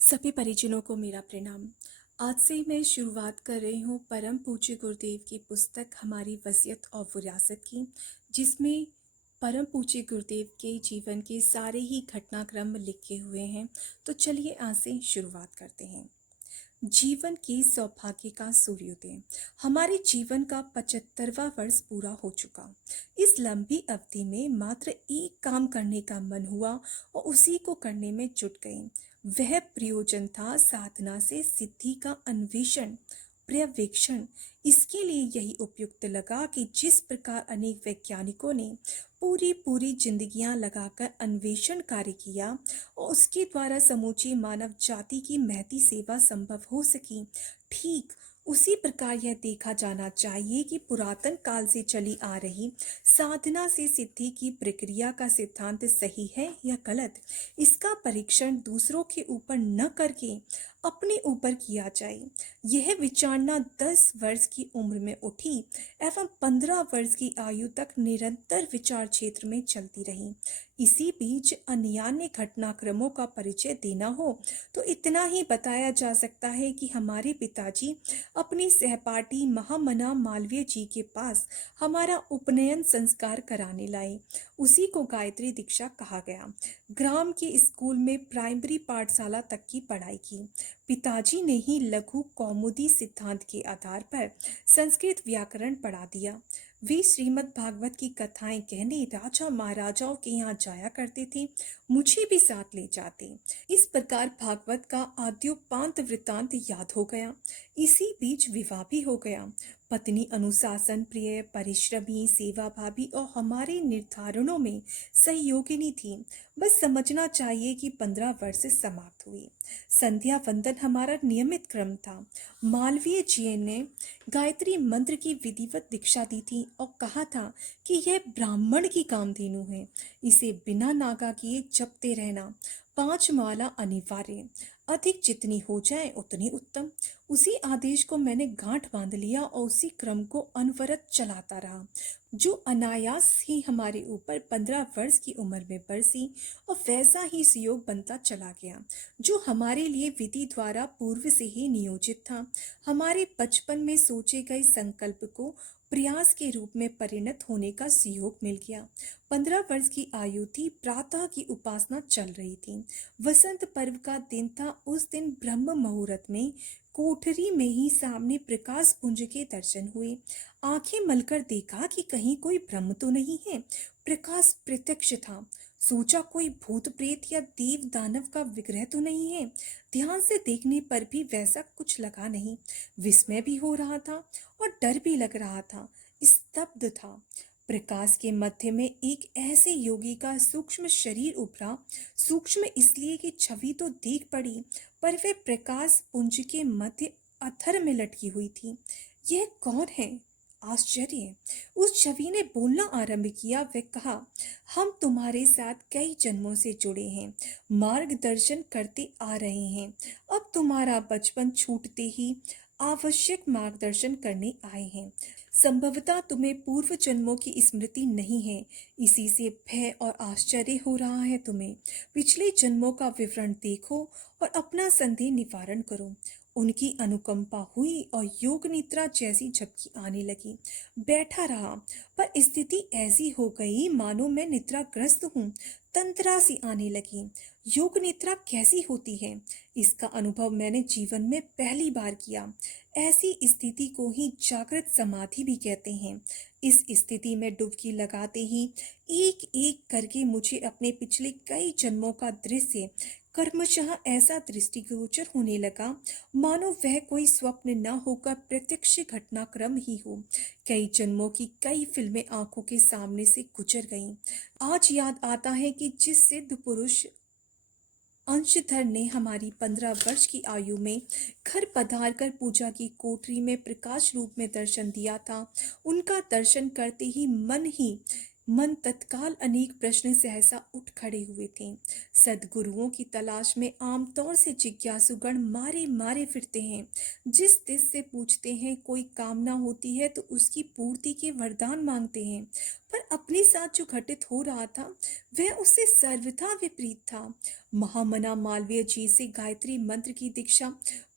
सभी परिजनों को मेरा प्रणाम। आज से मैं शुरुआत कर रही हूँ परम पूज्य गुरुदेव की पुस्तक हमारी वसीयत और विरासत की, जिसमें परम पूज्य गुरुदेव के जीवन के सारे ही घटनाक्रम लिखे हुए हैं। तो चलिए आज से शुरुआत करते हैं। जीवन के सौभाग्य का सूर्योदय। हमारे जीवन का 75वां वर्ष पूरा हो चुका। इस लंबी अवधि में मात्र एक काम करने का मन हुआ और उसी को करने में जुट गए। वह प्रयोजन था साधना से सिद्धि का अन्वेषण, पर्यवेक्षण। इसके लिए यही उपयुक्त लगा कि जिस प्रकार अनेक वैज्ञानिकों ने पूरी पूरी जिंदगियां लगाकर अन्वेषण कार्य किया और उसके द्वारा समूची मानव जाति की महती सेवा संभव हो सकी, ठीक उसी प्रकार यह देखा जाना चाहिए कि पुरातन काल से चली आ रही साधना से सिद्धि की प्रक्रिया का सिद्धांत सही है या गलत। इसका परीक्षण दूसरों के ऊपर न करके अपने ऊपर किया जाए। यह विचारना 10 वर्ष की उम्र में उठी एवं 15 वर्ष की आयु तक निरंतर विचार क्षेत्र में चलती रही। इसी बीच अन्यान्य घटनाक्रमों का परिचय देना हो तो इतना ही बताया जा सकता है कि हमारे पिताजी अपनी सहपाठी महामना मालवीय जी के पास हमारा उपनयन संस्कार कराने लाए। उसी को गायत्री दीक्षा कहा गया। ग्राम के स्कूल में प्राइमरी पाठशाला तक की पढ़ाई की। पिताजी ने ही लघु कौमुदी सिद्धांत के आधार पर संस्कृत व्याकरण पढ़ा दिया। वे श्रीमद् भागवत की कथाएं कहने राजा महाराजाओं के यहाँ जाया करते थे, मुझे भी साथ ले जाते। इस प्रकार भागवत का आद्योपांत वृत्तांत याद हो गया। इसी बीच विवाह भी हो गया। पत्नी अनुशासन प्रिय, परिश्रमी, सेवा भावी और हमारे निर्धारणों में सहयोगिनी थी। बस समझना चाहिए कि 15 वर्ष समाप्त हुई। संध्या वंदन हमारा नियमित क्रम था। मालवीय जी ने गायत्री मंत्र की विधिवत दीक्षा दी थी और कहा था कि यह ब्राह्मण की कामधेनु है, इसे बिना नागा किए जपते रहना। 5 माला अनिवार्य, अधिक जितनी हो जाए उतनी उत्तम। उसी आदेश को मैंने गांठ बांध लिया और उसी क्रम को अनवरत चलाता रहा, जो अनायास ही हमारे ऊपर 15 वर्ष की उम्र में बरसी और वैसा ही सुयोग बनता चला गया, जो हमारे लिए विधि द्वारा पूर्व से ही नियोजित था। हमारे बचपन में सोचे गए संकल्प को प्रयास के रूप में परिणत होने का सहयोग मिल गया। 15 वर्ष की आयु थी, प्रातः की उपासना चल रही थी। वसंत पर्व का दिन था। उस दिन ब्रह्म मुहूर्त में कोठरी में ही सामने प्रकाश पुंज के दर्शन हुए। आंखें मलकर देखा कि कहीं कोई भ्रम तो नहीं है। प्रकाश प्रत्यक्ष था। सोचा कोई भूत प्रेत या देव दानव का विग्रह तो नहीं है। ध्यान से देखने पर भी वैसा कुछ लगा नहीं। विस्मय भी हो रहा था और डर भी लग रहा था। स्तब्ध था। प्रकाश के मध्य में एक ऐसे योगी का सूक्ष्म शरीर उभरा। सूक्ष्म इसलिए कि छवि तो देख पड़ी, पर वह प्रकाश पुंज के मध्य अधर में लटकी हुई थी। यह कौन है? आश्चर्य। उस छवि ने बोलना आरंभ किया। वह कहा, हम तुम्हारे साथ कई जन्मों से जुड़े हैं, मार्गदर्शन करते आ रहे हैं। अब तुम्हारा बचपन छूटते ही आवश्यक मार्गदर्शन करने आए हैं। संभवतः तुम्हें पूर्व जन्मों की स्मृति नहीं है, इसी से भय और आश्चर्य हो रहा है तुम्हें। पिछले जन्मों का विवरण देखो और अपना संदेह निवारण करो। उनकी अनुकंपा हुई और योग निद्रा जैसी झपकी आने लगी। बैठा रहा, पर स्थिति ऐसी हो गई मानो मैं निद्राग्रस्त हूँ। तंत्रा सी आने लगी। योग निद्रा कैसी होती है, इसका अनुभव मैंने जीवन में पहली बार किया। ऐसी स्थिति को ही जागृत समाधि भी कहते हैं। इस स्थिति में डुबकी लगाते ही एक एक करके मुझे अपने पिछले कई जन्मों का दृश्य कर्मशः ऐसा दृष्टिगोचर होने लगा मानो वह कोई स्वप्न न होकर प्रत्यक्ष घटनाक्रम ही हो। कई जन्मों की कई फिल्में आंखों के सामने से गुजर गईं। आज याद आता है कि जिस सिद्ध पुरुष अंशधर ने हमारी 15 वर्ष की आयु में घर पधार कर पूजा की कोठरी में प्रकाश रूप में दर्शन दिया था, उनका दर्शन करते ही मन ही मन तत्काल अनेक प्रश्न सहसा उठ खड़े हुए थे। सद्गुरुओं की तलाश में आमतौर से जिज्ञासुगण मारे मारे फिरते हैं। जिस दिस से पूछते हैं कोई कामना होती है तो उसकी पूर्ति के वरदान मांगते हैं, पर अपने साथ जो घटित हो रहा था वह उससे सर्वथा विपरीत था। महामना मालवीय जी से गायत्री मंत्र की दीक्षा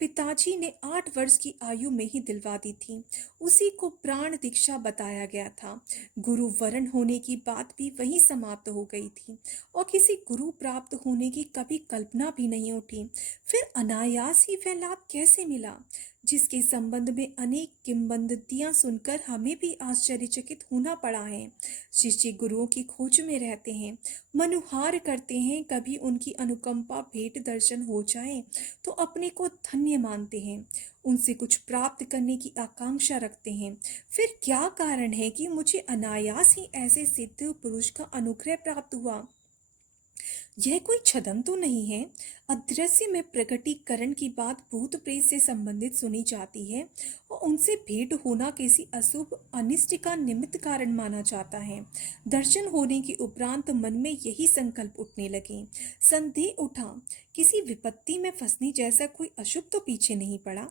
पिताजी ने 8 वर्ष की आयु में ही दिलवा दी थी। उसी को प्राण दीक्षा बताया गया था। गुरु वरण होने की बात भी वहीं समाप्त हो गई थी और किसी गुरु प्राप्त होने की कभी कल्पना भी नहीं उठी। फिर अनायास ही वह लाभ कैसे मिला, जिसके संबंध में अनेक किंवदंतियां सुनकर हमें भी आश्चर्यचकित होना पड़ा है। शिष्य गुरुओं की खोज में रहते हैं, मनुहार करते हैं, कभी उनकी अनुकंपा भेंट दर्शन हो जाए तो अपने को धन्य मानते हैं, उनसे कुछ प्राप्त करने की आकांक्षा रखते हैं। फिर क्या कारण है कि मुझे अनायास ही ऐसे सिद्ध पुरुष का अनुग्रह प्राप्त हुआ? यह कोई छदम तो नहीं है। अदृश्य में प्रकटीकरण की बात भूत प्रेत से संबंधित सुनी जाती है और उनसे भेंट होना किसी अशुभ अनिष्ट का निमित्त कारण माना जाता है। दर्शन होने के उपरांत मन में यही संकल्प उठने लगे। संदेह उठा, किसी विपत्ति में फंसने जैसा कोई अशुभ तो पीछे नहीं पड़ा।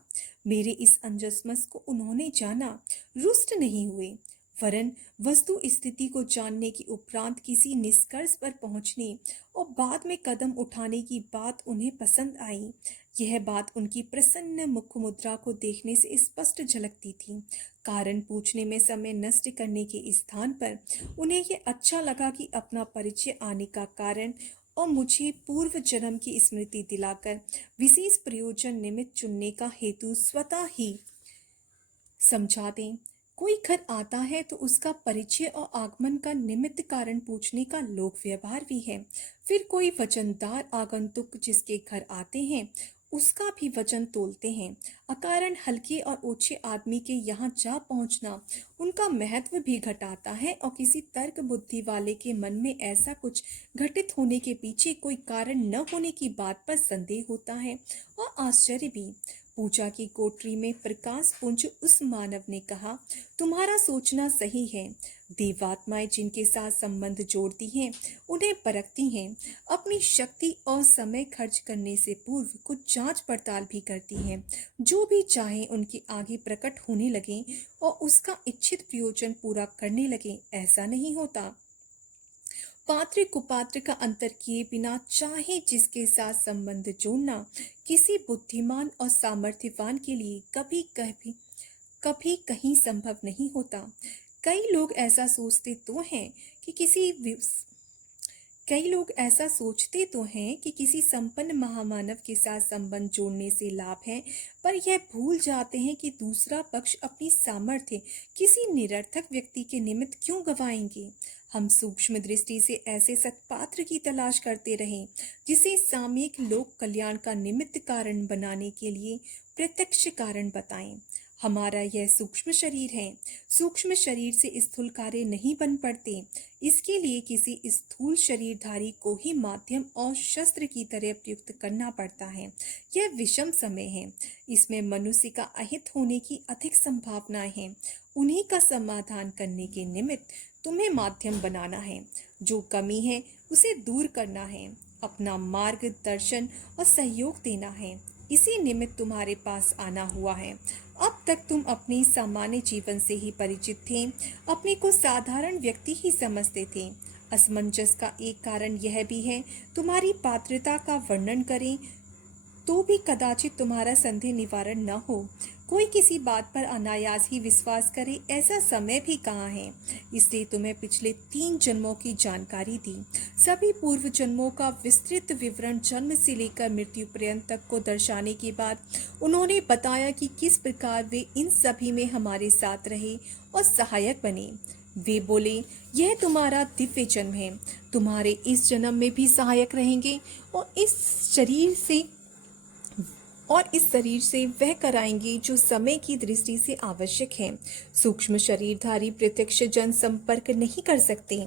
मेरे इस अंजसमस को उन्होंने जाना, रुष्ट नहीं हुए, वरन वस्तु स्थिति को जानने के उपरांत किसी निष्कर्ष पर पहुंचने और बाद में कदम उठाने की बात उन्हें पसंद आई। यह बात उनकी प्रसन्न मुख मुद्रा को देखने से स्पष्ट झलकती थी। कारण पूछने में समय नष्ट करने के स्थान पर उन्हें यह अच्छा लगा कि अपना परिचय आने का कारण और मुझे पूर्व जन्म की स्मृति दिलाकर विशेष प्रयोजन निमित्त चुनने का हेतु स्वतः ही समझा दें। कोई घर आता है तो उसका परिचय और आगमन का निमित्त कारण पूछने का लोक व्यवहार भी है। फिर कोई वचनदार आगंतुक जिसके घर आते हैं उसका भी वचन तोलते हैं। अकारण हल्के और ओछे आदमी के यहाँ जा पहुँचना उनका महत्व भी घटाता है और किसी तर्क बुद्धि वाले के मन में ऐसा कुछ घटित होने के पीछे कोई कारण न होने की बात पर संदेह होता है और आश्चर्य भी। पूजा की कोठरी में प्रकाश पुंज उस मानव ने कहा, तुम्हारा सोचना सही है। देवात्माएं जिनके साथ संबंध जोड़ती हैं उन्हें परखती हैं, अपनी शक्ति और समय खर्च करने से पूर्व कुछ जांच पड़ताल भी करती हैं। जो भी चाहे उनके आगे प्रकट होने लगे और उसका इच्छित प्रयोजन पूरा करने लगे, ऐसा नहीं होता। पात्र कुपात्र का अंतर किए बिना चाहे जिसके साथ संबंध जोड़ना किसी बुद्धिमान और सामर्थ्यवान के लिए कभी कहीं संभव नहीं होता। कई लोग ऐसा सोचते तो हैं कि किसी संपन्न महामानव के साथ संबंध जोड़ने से लाभ है, पर यह भूल जाते हैं कि दूसरा पक्ष अपनी सामर्थ्य किसी निरर्थक व्यक्ति के निमित्त क्यों गवाएंगे। हम सूक्ष्म दृष्टि से ऐसे सत्पात्र की तलाश करते रहें जिसे सामयिक लोक कल्याण का निमित्त कारण बनाने के लिए प्रत्यक्ष कारण बताएं। हमारा यह सूक्ष्म शरीर है। सूक्ष्म शरीर से स्थूल कार्य नहीं बन पड़ते। इसके लिए किसी स्थूल शरीरधारी को ही माध्यम और शस्त्र की तरह प्रयुक्त करना पड़ता है। यह विषम समय है। इसमें मनुष्य का अहित होने की अधिक संभावनाएं हैं। उन्हीं का समाधान करने के निमित्त तुम्हें माध्यम बनाना है। जो कमी है उसे दूर करना है, अपना मार्गदर्शन और सहयोग देना है। इसी निमित्त तुम्हारे पास आना हुआ है। अब तक तुम अपने सामान्य जीवन से ही परिचित थे, अपने को साधारण व्यक्ति ही समझते थे। असमंजस का एक कारण यह भी है, तुम्हारी पात्रता का वर्णन करें तो भी कदाचित तुम्हारा संदेह निवारण न हो। कोई किसी बात पर अनायास ही विश्वास करे, ऐसा समय भी कहाँ है। इसलिए तुम्हें पिछले 3 जन्मों की जानकारी दी। सभी पूर्व जन्मों का विस्तृत विवरण जन्म से लेकर मृत्यु पर्यंत तक को दर्शाने के बाद उन्होंने बताया कि किस प्रकार वे इन सभी में हमारे साथ रहे और सहायक बने। वे बोले, यह तुम्हारा दिव्य जन्म है, तुम्हारे इस जन्म में भी सहायक रहेंगे और इस शरीर से वह कराएंगे जो समय की दृष्टि से आवश्यक है। सूक्ष्म शरीरधारी प्रत्यक्ष जन संपर्क नहीं कर सकते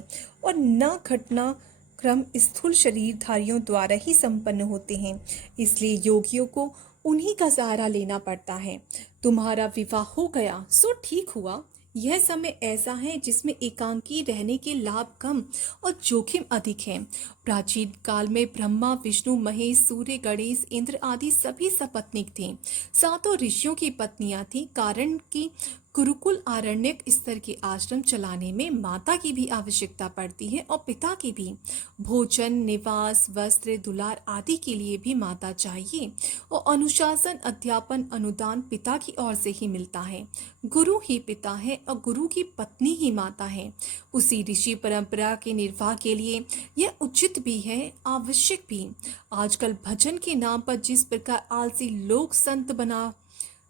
और न घटना क्रम स्थूल शरीरधारियों द्वारा ही संपन्न होते हैं। इसलिए योगियों को उन्हीं का सहारा लेना पड़ता है। तुम्हारा विवाह हो गया सो ठीक हुआ, यह समय ऐसा है जिसमें एकांकी रहने के लाभ कम और जोखिम अधिक है। प्राचीन काल में ब्रह्मा, विष्णु, महेश, सूर्य, गणेश, इंद्र आदि सभी सपत्नीक थे। सातों ऋषियों की पत्नियां थीं, कारण कि गुरुकुल आरण्यक स्तर के आश्रम चलाने में माता की भी आवश्यकता पड़ती है और पिता की भी। भोजन, निवास, वस्त्र, दुलार आदि के लिए भी माता चाहिए और अनुशासन, अध्यापन, अनुदान पिता की ओर से ही मिलता है। गुरु ही पिता है और गुरु की पत्नी ही माता है। उसी ऋषि परंपरा के निर्वाह के लिए यह उचित भी है, आवश्यक भी। आजकल भजन के नाम पर जिस प्रकार आलसी लोग संत बना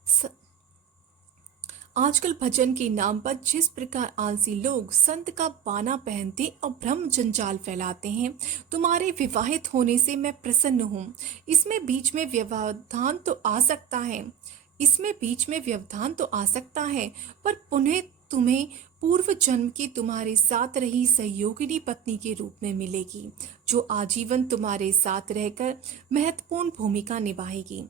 स, आजकल भजन के नाम पर जिस प्रकार आलसी लोग संत का बाना पहनते और भ्रम जंजाल फैलाते हैं, तुम्हारे विवाहित होने से मैं प्रसन्न हूँ। इसमें बीच में व्यवधान तो आ सकता है इसमें बीच में व्यवधान तो आ सकता है, पर पुनः तुम्हें पूर्व जन्म की तुम्हारे साथ रही सहयोगिनी पत्नी के रूप में मिलेगी, जो आजीवन तुम्हारे साथ रहकर महत्वपूर्ण भूमिका निभाएगी।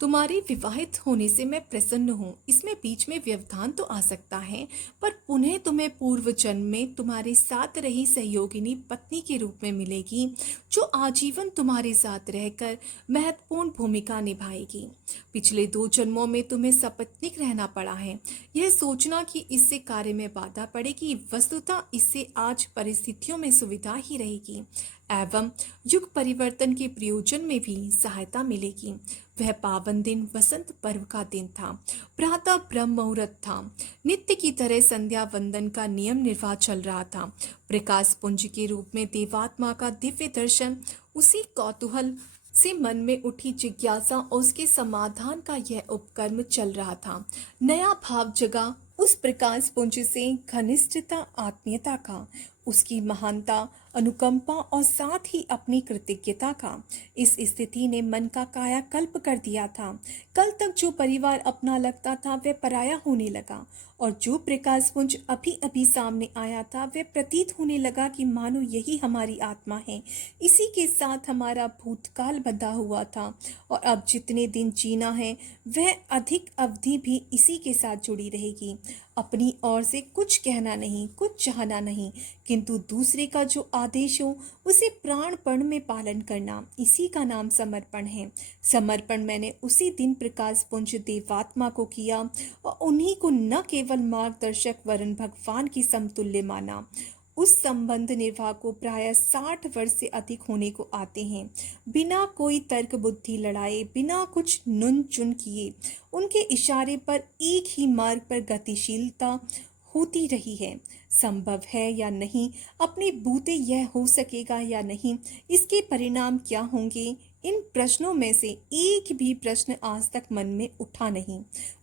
तुम्हारे विवाहित होने से मैं प्रसन्न हूँ। इसमें बीच में व्यवधान तो आ सकता है, पर पुनः तुम्हें पूर्व जन्म में तुम्हारे साथ रही सहयोगिनी पत्नी के रूप में मिलेगी, जो आजीवन तुम्हारे साथ रहकर महत्वपूर्ण भूमिका निभाएगी। पिछले 2 जन्मों में तुम्हें सपत्नीक रहना पड़ा है। यह सोचना कि इससे कार्य में बाधा पड़ेगी, वस्तुतः इससे आज परिस्थितियों में सुविधा ही रहेगी एवं युग परिवर्तन के प्रयोजन में भी सहायता मिलेगी। वह पावन दिन वसंत पर्व का दिन था। प्रातः ब्रह्म मुहूर्त था। नित्य की तरह संध्या वंदन का नियम निर्वाह चल रहा था। प्रकाश पुंज के रूप में देवात्मा का दिव्य दर्शन, उसी कौतूहल से मन में उठी जिज्ञासा और उसके समाधान का यह उपक्रम चल रहा था। नया भाव जगा उस प्रकाश पुंज से घनिष्ठता, आत्मीयता का, उसकी महानता, अनुकंपा और साथ ही अपनी कृतज्ञता का। इस स्थिति ने मन का कायाकल्प कर दिया था। कल तक जो परिवार अपना लगता था वह पराया होने लगा, और जो प्रकाश पुंज अभी अभी सामने आया था वह प्रतीत होने लगा कि मानो यही हमारी आत्मा है। इसी के साथ हमारा भूतकाल बंधा हुआ था, और अब जितने दिन जीना है वह अधिक अवधि भी इसी के साथ जुड़ी रहेगी। अपनी ओर से कुछ कहना नहीं, कुछ चाहना नहीं, किंतु दूसरे का जो आदेश हो उसे प्राणपण में पालन करना, इसी का नाम समर्पण है। समर्पण मैंने उसी दिन प्रकाश पुंज देवात्मा को किया और उन्हीं को न केवल मार्गदर्शक वरन भगवान की समतुल्य माना। उस संबंध निर्वाह को प्राय 60 वर्ष से अधिक होने को आते हैं। बिना कोई तर्क बुद्धि लड़ाए, बिना कुछ नुन चुन किए, उनके इशारे पर एक ही मार्ग पर गतिशीलता होती रही है। संभव है या नहीं, अपने बूते यह हो सकेगा या नहीं, इसके परिणाम क्या होंगे, इन प्रश्नों में से एक भी प्रश्न आज तक मन में उठा नहीं।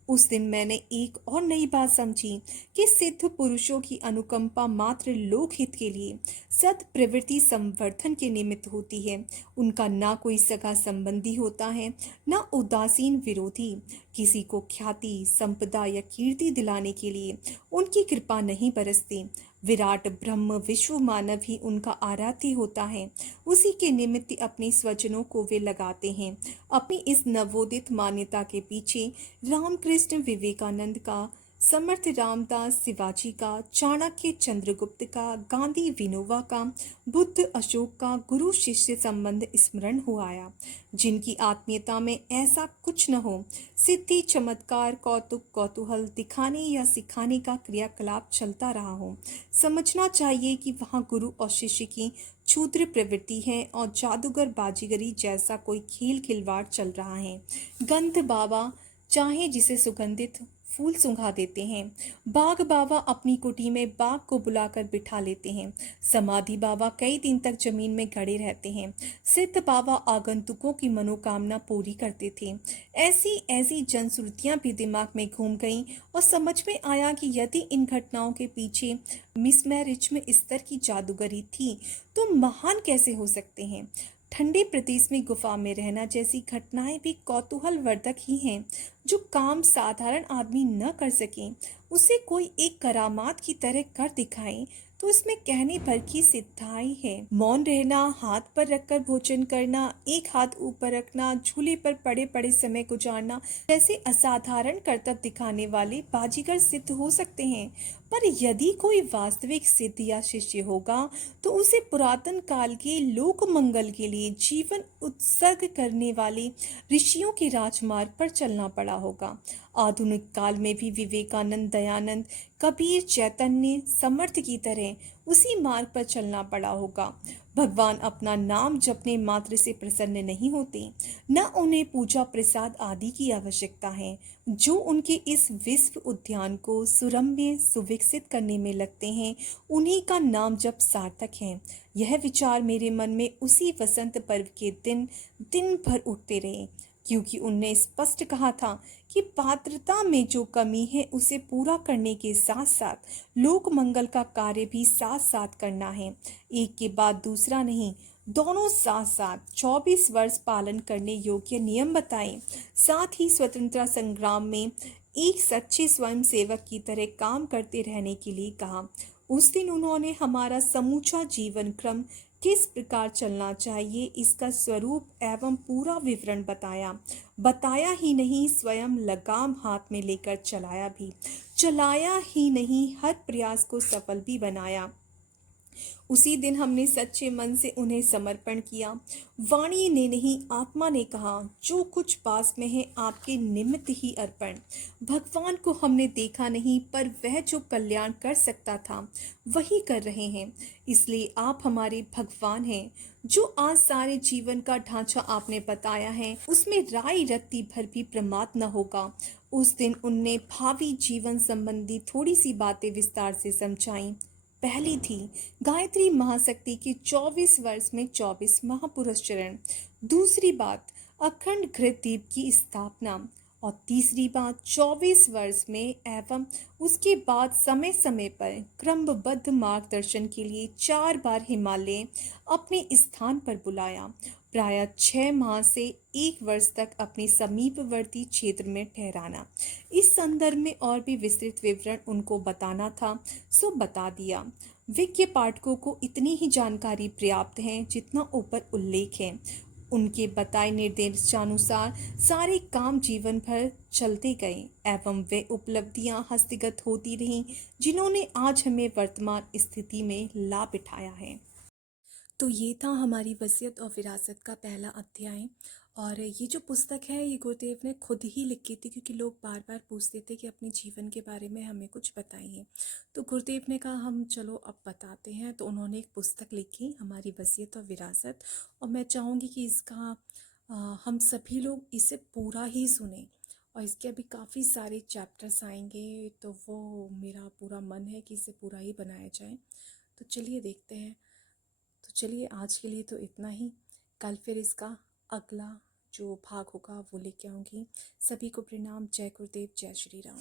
उस दिन मैंने एक और नई बात समझी कि सिद्ध पुरुषों की अनुकंपा मात्र लोकहित के लिए, सद प्रवृत्ति संवर्धन के निमित्त होती है। उनका ना कोई सगा संबंधी होता है, ना उदासीन विरोधी। किसी को ख्याति, संपदा या कीर्ति दिलाने के लिए उनकी कृपा नहीं बरसती। विराट ब्रह्म विश्व मानव ही उनका आराध्य होता है। उसी के निमित्त अपने स्वजनों को वे लगाते हैं। अपनी इस नवोदित मान्यता के पीछे रामकृष्ण विवेकानंद का, समर्थ रामदास शिवाजी का, चाणक्य चंद्रगुप्त का, गांधी विनोबा का, बुद्ध अशोक का गुरु शिष्य संबंध स्मरण हो आया, जिनकी आत्मीयता में ऐसा कुछ न हो, सिद्धि, चमत्कार, कौतुक, कौतूहल दिखाने या सिखाने का क्रियाकलाप चलता रहा हो। समझना चाहिए कि वहाँ गुरु और शिष्य की क्षुद्र प्रवृत्ति है और जादूगर बाजीगरी जैसा कोई खेल खिलवाड़ चल रहा है। गंध बाबा चाहे जिसे सुगंधित फूल सुंघा देते हैं। बाग बाबा अपनी कुटी में बाघ को बुलाकर बिठा लेते हैं। समाधि बाबा कई दिन तक जमीन में गड़े रहते हैं। सिद्ध बाबा आगंतुकों की मनोकामना पूरी करते थे। ऐसी ऐसी जनश्रुतियां भी दिमाग में घूम गईं और समझ में आया कि यदि इन घटनाओं के पीछे मिसमैरिज में स्तर की जादूगरी थी तो महान कैसे हो सकते हैं। ठंडे प्रदेश में गुफा में रहना जैसी घटनाएं भी कौतूहल वर्धक ही हैं। जो काम साधारण आदमी न कर सके उसे कोई एक करामात की तरह कर दिखाए तो इसमें कहने भर की सिद्धाई है। मौन रहना, हाथ पर रखकर भोजन करना, एक हाथ ऊपर रखना, झूले पर पड़े पड़े समय गुजारना जैसे असाधारण कर्तव्य दिखाने वाले बाजीगर सिद्ध हो सकते हैं। पर यदि कोई वास्तविक सिद्ध या शिष्य होगा तो उसे पुरातन काल के लोक मंगल के लिए जीवन उत्सर्ग करने वाले ऋषियों के राजमार्ग पर चलना पड़ा होगा। आधुनिक काल में भी विवेकानंद, दयानंद, कबीर, चैतन्य, समर्थ की तरह उसी मार्ग पर चलना पड़ा होगा। भगवान अपना नाम जपने मात्र से प्रसन्न नहीं होते, न उन्हें पूजा प्रसाद आदि की आवश्यकता है। जो उनके इस विश्व उद्यान को सुरम्य सुविकसित करने में लगते हैं, उन्हीं का नाम जप सार्थक है। यह विचार मेरे मन में उसी वसंत पर्व के दिन दिन भर उठते रहे, क्योंकि उनने स्पष्ट कहा था कि पात्रता में जो कमी है उसे पूरा करने के साथ साथ लोक मंगल का कार्य भी साथ साथ करना है। एक के बाद दूसरा नहीं, दोनों साथ साथ 24 वर्ष पालन करने योग्य नियम बताए। साथ ही स्वतंत्रता संग्राम में एक सच्चे स्वयं सेवक की तरह काम करते रहने के लिए कहा। उस दिन उन्होंने हमारा समूचा जीवन क्रम किस प्रकार चलना चाहिए इसका स्वरूप एवं पूरा विवरण बताया। बताया ही नहीं, स्वयं लगाम हाथ में लेकर चलाया भी। चलाया ही नहीं, हर प्रयास को सफल भी बनाया। उसी दिन हमने सच्चे मन से उन्हें समर्पण किया। वाणी ने नहीं, आत्मा ने कहा, जो कुछ पास में है आपके निमित्त ही अर्पण। भगवान को हमने देखा नहीं, पर वह जो कल्याण कर सकता था वही कर रहे हैं, इसलिए आप हमारे भगवान हैं। जो आज सारे जीवन का ढांचा आपने बताया है उसमें राई रत्ती भर भी प्रमाद न होगा। उस दिन उनने भावी जीवन संबंधी थोड़ी सी बातें विस्तार से समझाई। पहली थी गायत्री महाशक्ति के 24 वर्ष में 24 महापुरुष चरण। दूसरी बात अखंड घृत दीप की स्थापना। और तीसरी बात 24 वर्ष में एवं उसके बाद समय समय पर क्रमबद्ध मार्गदर्शन के लिए 4 बार हिमालय अपने स्थान पर बुलाया। प्राय 6 माह से 1 वर्ष तक अपने समीपवर्ती क्षेत्र में ठहराना। इस संदर्भ में और भी विस्तृत विवरण उनको बताना था, सो बता दिया। विज्ञ पाठकों को इतनी ही जानकारी पर्याप्त है जितना ऊपर उल्लेख है। उनके बताए निर्देशानुसार सारे काम जीवन भर चलते गए एवं वे उपलब्धियां हस्तगत होती रहीं जिन्होंने आज हमें वर्तमान स्थिति में ला बिठाया है। तो ये था हमारी वसीयत और विरासत का पहला अध्याय। और ये जो पुस्तक है ये गुरुदेव ने खुद ही लिखी थी, क्योंकि लोग बार बार पूछते थे कि अपने जीवन के बारे में हमें कुछ बताइए। तो गुरुदेव ने कहा हम चलो अब बताते हैं। तो उन्होंने एक पुस्तक लिखी, हमारी वसीयत और विरासत। और मैं चाहूँगी कि इसका हम सभी लोग इसे पूरा ही सुने। और इसके अभी काफ़ी सारे चैप्टर्स आएंगे, तो वो मेरा पूरा मन है कि इसे पूरा ही बनाया जाए। तो चलिए देखते हैं। तो चलिए आज के लिए तो इतना ही। कल फिर इसका अगला जो भाग होगा वो लेके आऊँगी। सभी को प्रणाम। जय गुरुदेव, जय श्री राम।